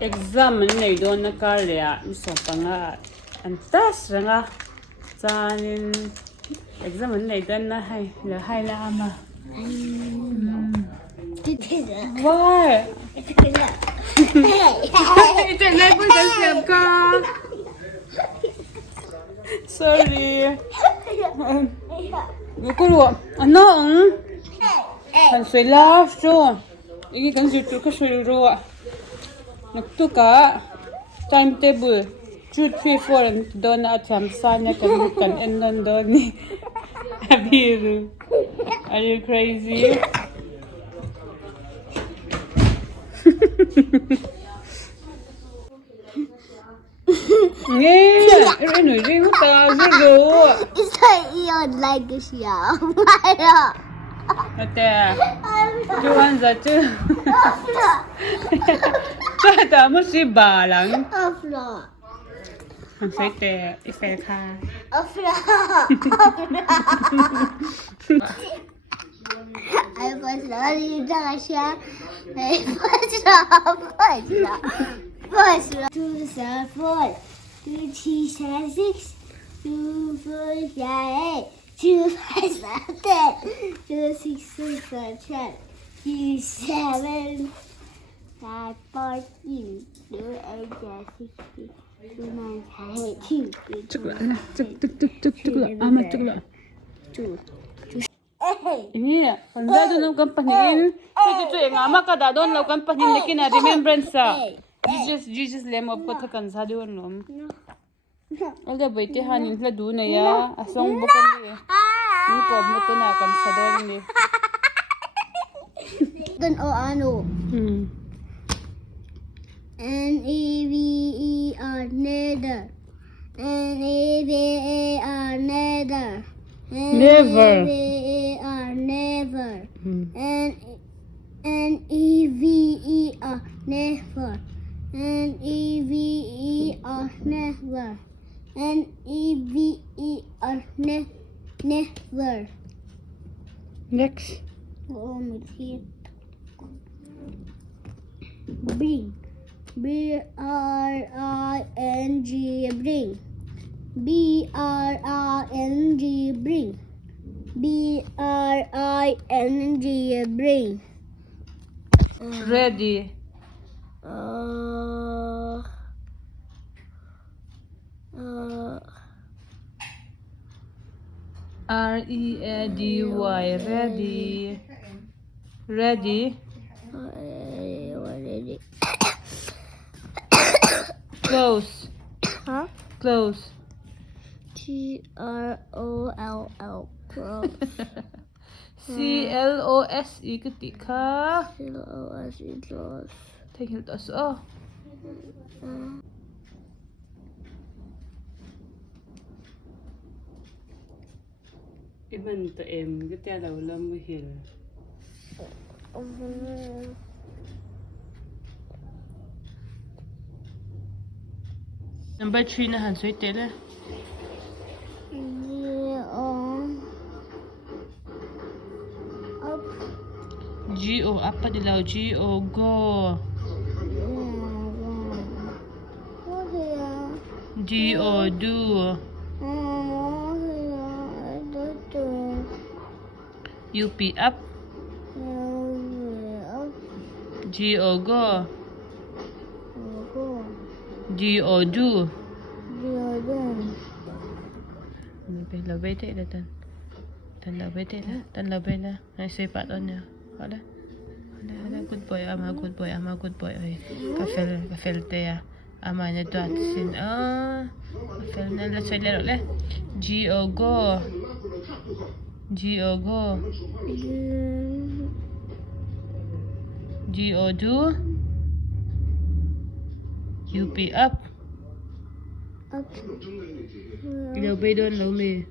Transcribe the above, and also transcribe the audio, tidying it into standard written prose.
exam này đó nó cả lẽ số bằng à anh test rằng à cho nên exam này đó nó hay là mà why chuyện này cũng cần xem cả sorry cô luôn anh nó anh suy la rồi ini kan situ ke seluruh waktu ka timetable 2, 3, 4 don atam sana kan endon don ni abiru are you crazy yeah ini ring ta zero It's like this yeah. Ate, cuman satu. Kita mesti balang. Afra. Saya lehkha. Afra. I was ready Dasha. I was 2, 7, 4, 2, 3, 7, 6, 2, 4, 5, 8. 2, 5, 7, 2, 6, 7, 2, 7, 5, 14, 2, 8, 16, 2, 9, 18, 2, Ini, panza doon ang kampanin. Ito yung ama ka da doon ang kampanin na kina remembrance sa. Jesus lemop ko ta kansa doon lom. Alda baite hanin la doon ya. Asong bukan ni. Ni ko mo to na kansa doon ni. Then o ano? N-E-V-E-R nether. N-E-V-A-R nether. Never. N-E-V-A-R never. N-E-V-E-R never. N-E-V-E-R never. N-E-V-E-R never. Next. Oh, my feet. Bring. B-R-I-N-G. Bring. B-R-I-N-G. Bring. B-R-I-N-G. Bring. Ready. R-E-A-D-Y. Ready. Ready. Ready. Close. Huh? Close. T-R-O-L-L. Close. C-L-O-S-E ketika. C-L-O-S-E. Close. Tinggal tas oh. Iban to em kita daw lam hil. Number 3 na han soy tele. G-O apa dilaw? G-O go. D-O do. U-P up. G-O go. D-O do. Labay tayo na tan. Labay tayo na. Labay na. Ay, say pat on niya. Hala. Hala, good boy. Ama, good boy. Ama, good boy. Ay, kafel tayo. Ama na dot sin. Kafel na. Let's say laro le. G-O go. G-O go. G-O do. U-P up. Up. Labay doon, lumi.